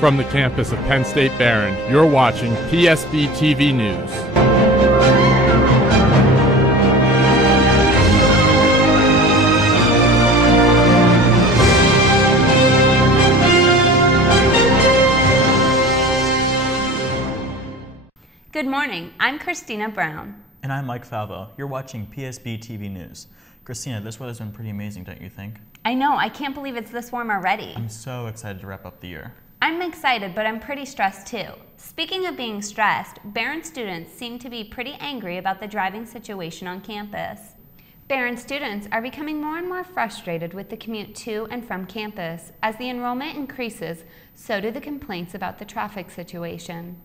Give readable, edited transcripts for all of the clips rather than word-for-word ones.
From the campus of Penn State Barron, you're watching PSB-TV News. Good morning, I'm Christina Brown. And I'm Mike Falvo. You're watching PSB-TV News. Christina, this weather's been pretty amazing, don't you think? I know, I can't believe it's this warm already. I'm so excited to wrap up the year. I'm excited, but I'm pretty stressed too. Speaking of being stressed, Barron students seem to be pretty angry about the driving situation on campus. Barron students are becoming more and more frustrated with the commute to and from campus. As the enrollment increases, so do the complaints about the traffic situation.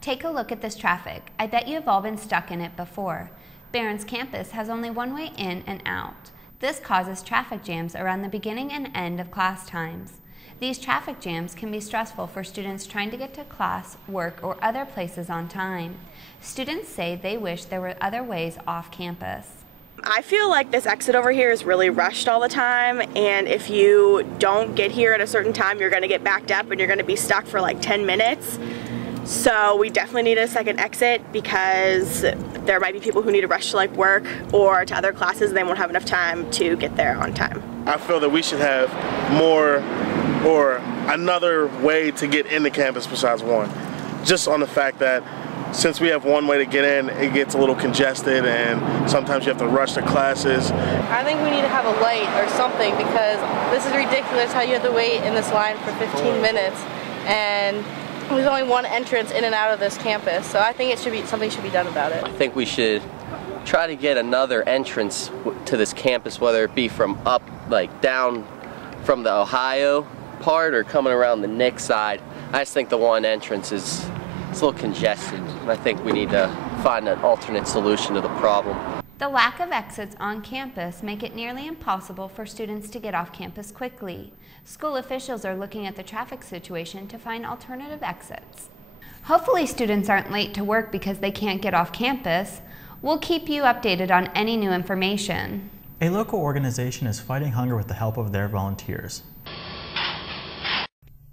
Take a look at this traffic. I bet you have all been stuck in it before. Barron's campus has only one way in and out. This causes traffic jams around the beginning and end of class times. These traffic jams can be stressful for students trying to get to class, work, or other places on time. Students say they wish there were other ways off campus. I feel like this exit over here is really rushed all the time, and if you don't get here at a certain time, you're going to get backed up and you're going to be stuck for like 10 minutes. So we definitely need a second exit because there might be people who need to rush to like work or to other classes and they won't have enough time to get there on time. I feel that we should have more or another way to get into campus besides one. Just on the fact that since we have one way to get in, it gets a little congested and sometimes you have to rush to classes. I think we need to have a light or something because this is ridiculous how you have to wait in this line for 15 minutes and there's only one entrance in and out of this campus, so I think something should be done about it. I think we should try to get another entrance to this campus, whether it be from up, like down from the Ohio part or coming around the Nick side. I just think the one entrance is a little congested, and I think we need to find an alternate solution to the problem. The lack of exits on campus make it nearly impossible for students to get off campus quickly. School officials are looking at the traffic situation to find alternative exits. Hopefully students aren't late to work because they can't get off campus. We'll keep you updated on any new information. A local organization is fighting hunger with the help of their volunteers.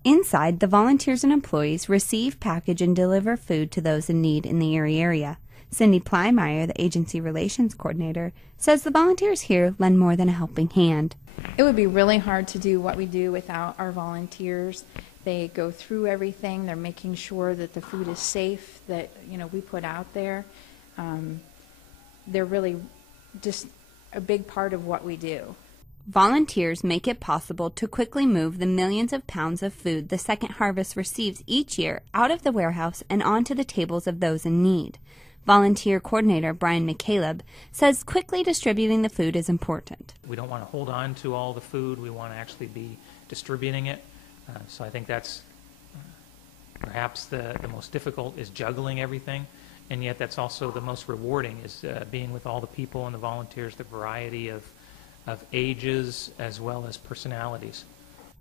Inside, the volunteers and employees receive, package, and deliver food to those in need in the Erie area. Cindy Plymeyer, the agency relations coordinator, says the volunteers here lend more than a helping hand. It would be really hard to do what we do without our volunteers. They go through everything. They're making sure that the food is safe, that we put out there. They're really just a big part of what we do. Volunteers make it possible to quickly move the millions of pounds of food the Second Harvest receives each year out of the warehouse and onto the tables of those in need. Volunteer coordinator Brian McCaleb says quickly distributing the food is important. We don't want to hold on to all the food. We want to actually be distributing it. So I think that's perhaps the most difficult is juggling everything, and yet that's also the most rewarding is being with all the people and the volunteers, the variety of ages as well as personalities.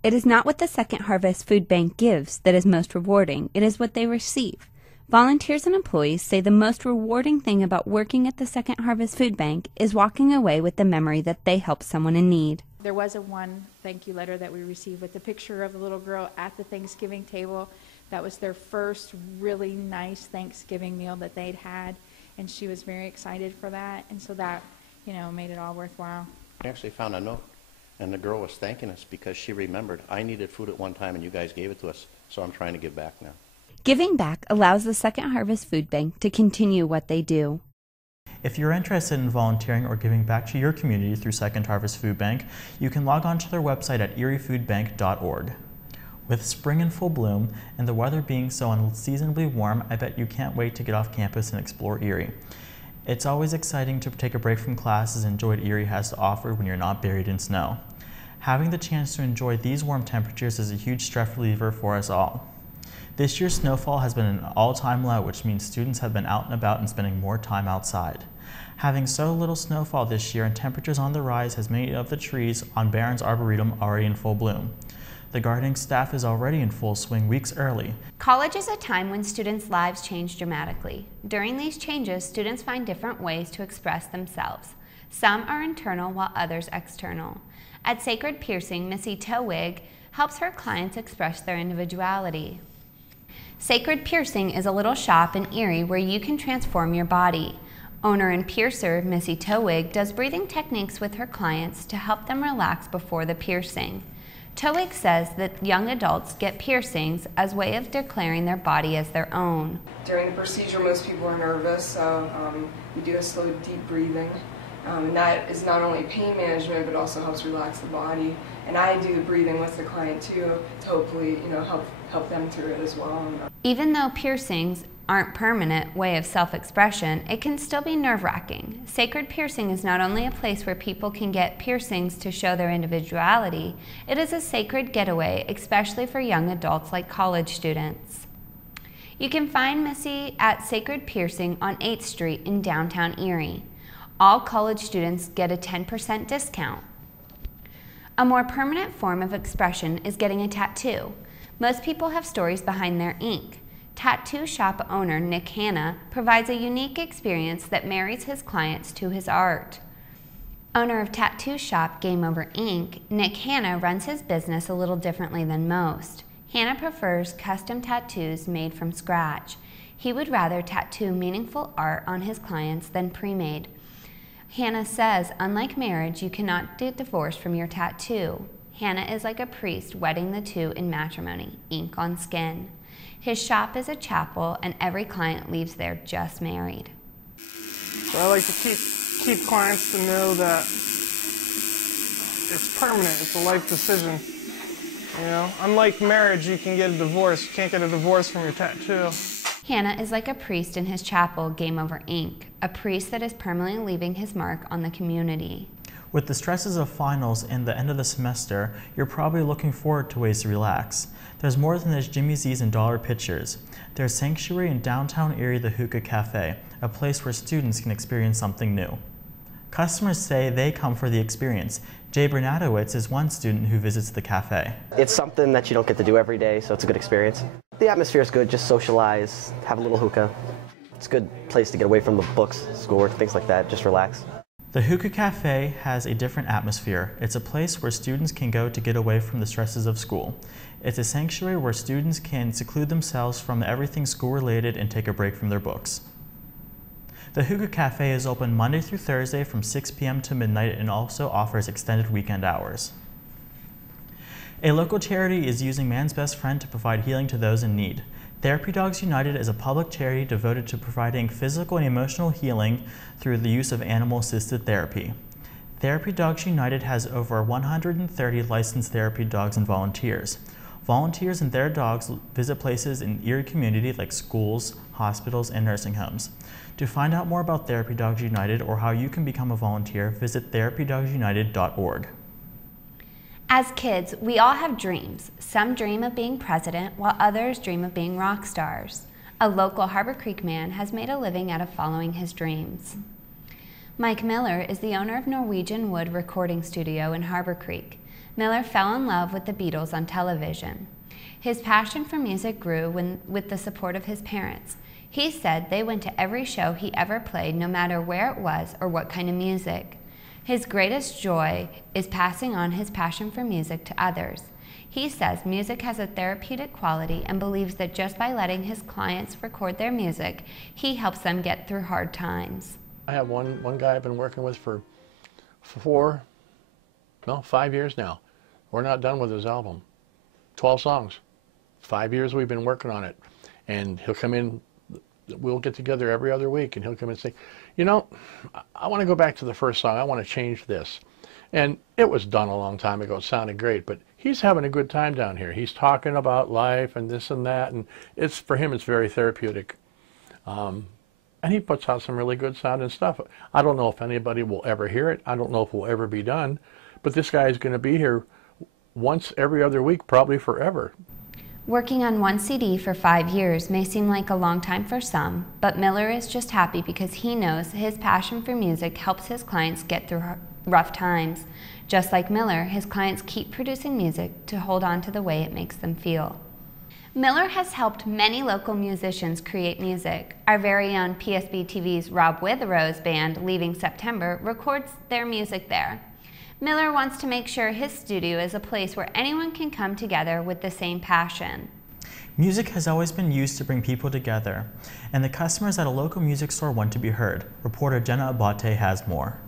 It is not what the Second Harvest Food Bank gives that is most rewarding. It is what they receive. Volunteers and employees say the most rewarding thing about working at the Second Harvest Food Bank is walking away with the memory that they helped someone in need. There was one thank you letter that we received with the picture of the little girl at the Thanksgiving table. That was their first really nice Thanksgiving meal that they'd had, and she was very excited for that, and so that, made it all worthwhile. I actually found a note, and the girl was thanking us because she remembered, I needed food at one time and you guys gave it to us, so I'm trying to give back now. Giving back allows the Second Harvest Food Bank to continue what they do. If you're interested in volunteering or giving back to your community through Second Harvest Food Bank, you can log on to their website at eriefoodbank.org. With spring in full bloom and the weather being so unseasonably warm, I bet you can't wait to get off campus and explore Erie. It's always exciting to take a break from classes and enjoy what Erie has to offer when you're not buried in snow. Having the chance to enjoy these warm temperatures is a huge stress reliever for us all. This year's snowfall has been an all-time low, which means students have been out and about and spending more time outside. Having so little snowfall this year and temperatures on the rise has many of the trees on Barron's Arboretum already in full bloom. The gardening staff is already in full swing weeks early. College is a time when students' lives change dramatically. During these changes, students find different ways to express themselves. Some are internal while others external. At Sacred Piercing, Missy Towig helps her clients express their individuality. Sacred Piercing is a little shop in Erie where you can transform your body. Owner and piercer Missy Towig does breathing techniques with her clients to help them relax before the piercing. Towig says that young adults get piercings as a way of declaring their body as their own. During the procedure, most people are nervous, so we do a slow, deep breathing. And that is not only pain management, but also helps relax the body. And I do the breathing with the client too, to hopefully, help them through it as well. Even though piercings aren't permanent way of self-expression, it can still be nerve-wracking. Sacred Piercing is not only a place where people can get piercings to show their individuality, it is a sacred getaway, especially for young adults like college students. You can find Missy at Sacred Piercing on 8th Street in downtown Erie. All college students get a 10% discount. A more permanent form of expression is getting a tattoo. Most people have stories behind their ink. Tattoo shop owner Nick Hanna provides a unique experience that marries his clients to his art. Owner of tattoo shop Game Over Ink, Nick Hanna runs his business a little differently than most. Hanna prefers custom tattoos made from scratch. He would rather tattoo meaningful art on his clients than pre-made. Hanna says, unlike marriage, you cannot get divorced from your tattoo. Hanna is like a priest wedding the two in matrimony, ink on skin. His shop is a chapel, and every client leaves there just married. So I like to keep clients to know that it's permanent, it's a life decision. Unlike marriage, you can get a divorce. You can't get a divorce from your tattoo. Hanna is like a priest in his chapel, Game Over Ink, a priest that is permanently leaving his mark on the community. With the stresses of finals and the end of the semester, you're probably looking forward to ways to relax. There's more than just Jimmy Z's and dollar pictures. There's Sanctuary in downtown Erie, the Hookah Cafe, a place where students can experience something new. Customers say they come for the experience. Jay Bernatowitz is one student who visits the cafe. It's something that you don't get to do every day, so it's a good experience. The atmosphere is good, just socialize, have a little hookah. It's a good place to get away from the books, schoolwork, things like that, just relax. The Hookah Cafe has a different atmosphere. It's a place where students can go to get away from the stresses of school. It's a sanctuary where students can seclude themselves from everything school-related and take a break from their books. The Hookah Cafe is open Monday through Thursday from 6 p.m. to midnight and also offers extended weekend hours. A local charity is using Man's Best Friend to provide healing to those in need. Therapy Dogs United is a public charity devoted to providing physical and emotional healing through the use of animal-assisted therapy. Therapy Dogs United has over 130 licensed therapy dogs and volunteers. Volunteers and their dogs visit places in Erie community like schools, hospitals, and nursing homes. To find out more about Therapy Dogs United or how you can become a volunteer, visit therapydogsunited.org. As kids, we all have dreams. Some dream of being president, while others dream of being rock stars. A local Harbor Creek man has made a living out of following his dreams. Mike Miller is the owner of Norwegian Wood Recording Studio in Harbor Creek. Miller fell in love with the Beatles on television. His passion for music grew with the support of his parents. He said they went to every show he ever played, no matter where it was or what kind of music. His greatest joy is passing on his passion for music to others. He says music has a therapeutic quality and believes that just by letting his clients record their music, he helps them get through hard times. I have one guy I've been working with for 5 years now. We're not done with his album. 12 songs. 5 years we've been working on it. And he'll come in, we'll get together every other week, and he'll come in and say, I want to go back to the first song. I want to change this. And it was done a long time ago. It sounded great, but he's having a good time down here. He's talking about life and this and that, and for him it's very therapeutic. And he puts out some really good sounding stuff. I don't know if anybody will ever hear it. I don't know if it will ever be done, but this guy is going to be here once every other week, probably forever. Working on one CD for 5 years may seem like a long time for some, but Miller is just happy because he knows his passion for music helps his clients get through rough times. Just like Miller, his clients keep producing music to hold on to the way it makes them feel. Miller has helped many local musicians create music. Our very own PSB-TV's Rob Witherow's band, Leaving September, records their music there. Miller wants to make sure his studio is a place where anyone can come together with the same passion. Music has always been used to bring people together, and the customers at a local music store want to be heard. Reporter Jenna Abate has more.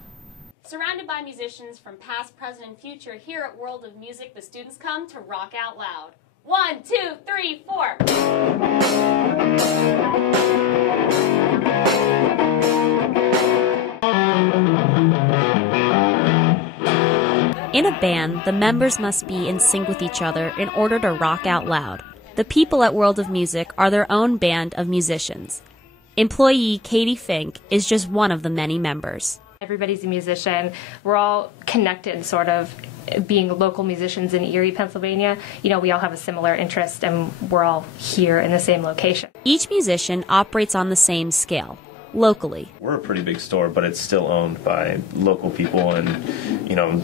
Surrounded by musicians from past, present, and future, here at World of Music, the students come to rock out loud. 1, 2, 3, 4. In a band, the members must be in sync with each other in order to rock out loud. The people at World of Music are their own band of musicians. Employee Katie Fink is just one of the many members. Everybody's a musician. We're all connected, sort of, being local musicians in Erie, Pennsylvania. You know, we all have a similar interest, and we're all here in the same location. Each musician operates on the same scale, locally. We're a pretty big store, but it's still owned by local people and, you know,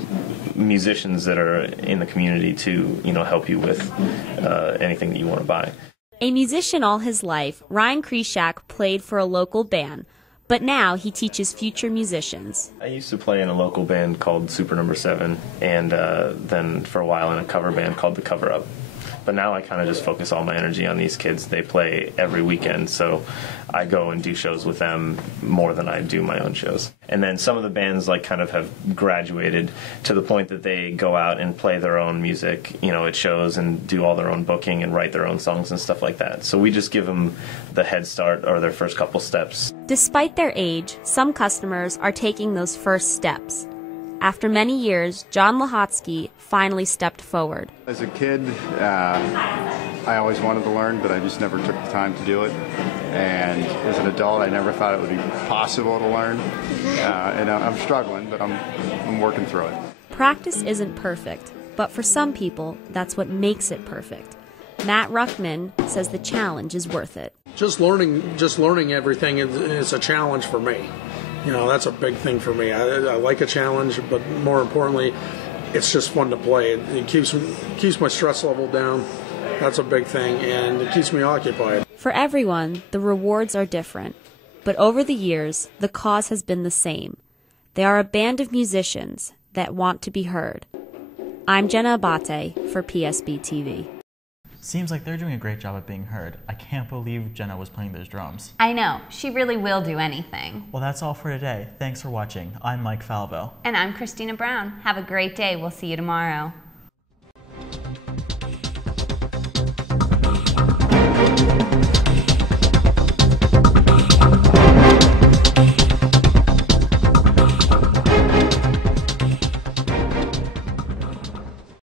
musicians that are in the community to, you know, help you with anything that you want to buy. A musician all his life, Ryan Kreshak played for a local band, but now he teaches future musicians. I used to play in a local band called Super Number 7, and then for a while in a cover band called The Cover Up. But now I kind of just focus all my energy on these kids. They play every weekend, so I go and do shows with them more than I do my own shows. And then some of the bands like kind of have graduated to the point that they go out and play their own music, you know, at shows and do all their own booking and write their own songs and stuff like that. So we just give them the head start or their first couple steps. Despite their age, some customers are taking those first steps. After many years, John Lahotsky finally stepped forward. As a kid, I always wanted to learn, but I just never took the time to do it. And as an adult, I never thought it would be possible to learn. And I'm struggling, but I'm working through it. Practice isn't perfect, but for some people, that's what makes it perfect. Matt Ruckman says the challenge is worth it. Just learning everything is a challenge for me. You know, that's a big thing for me. I like a challenge, but more importantly, it's just fun to play. It keeps my stress level down. That's a big thing, and it keeps me occupied. For everyone, the rewards are different. But over the years, the cause has been the same. They are a band of musicians that want to be heard. I'm Jenna Abate for PSB-TV. Seems like they're doing a great job at being heard. I can't believe Jenna was playing those drums. I know, she really will do anything. Well, that's all for today. Thanks for watching. I'm Mike Falvo. And I'm Christina Brown. Have a great day. We'll see you tomorrow.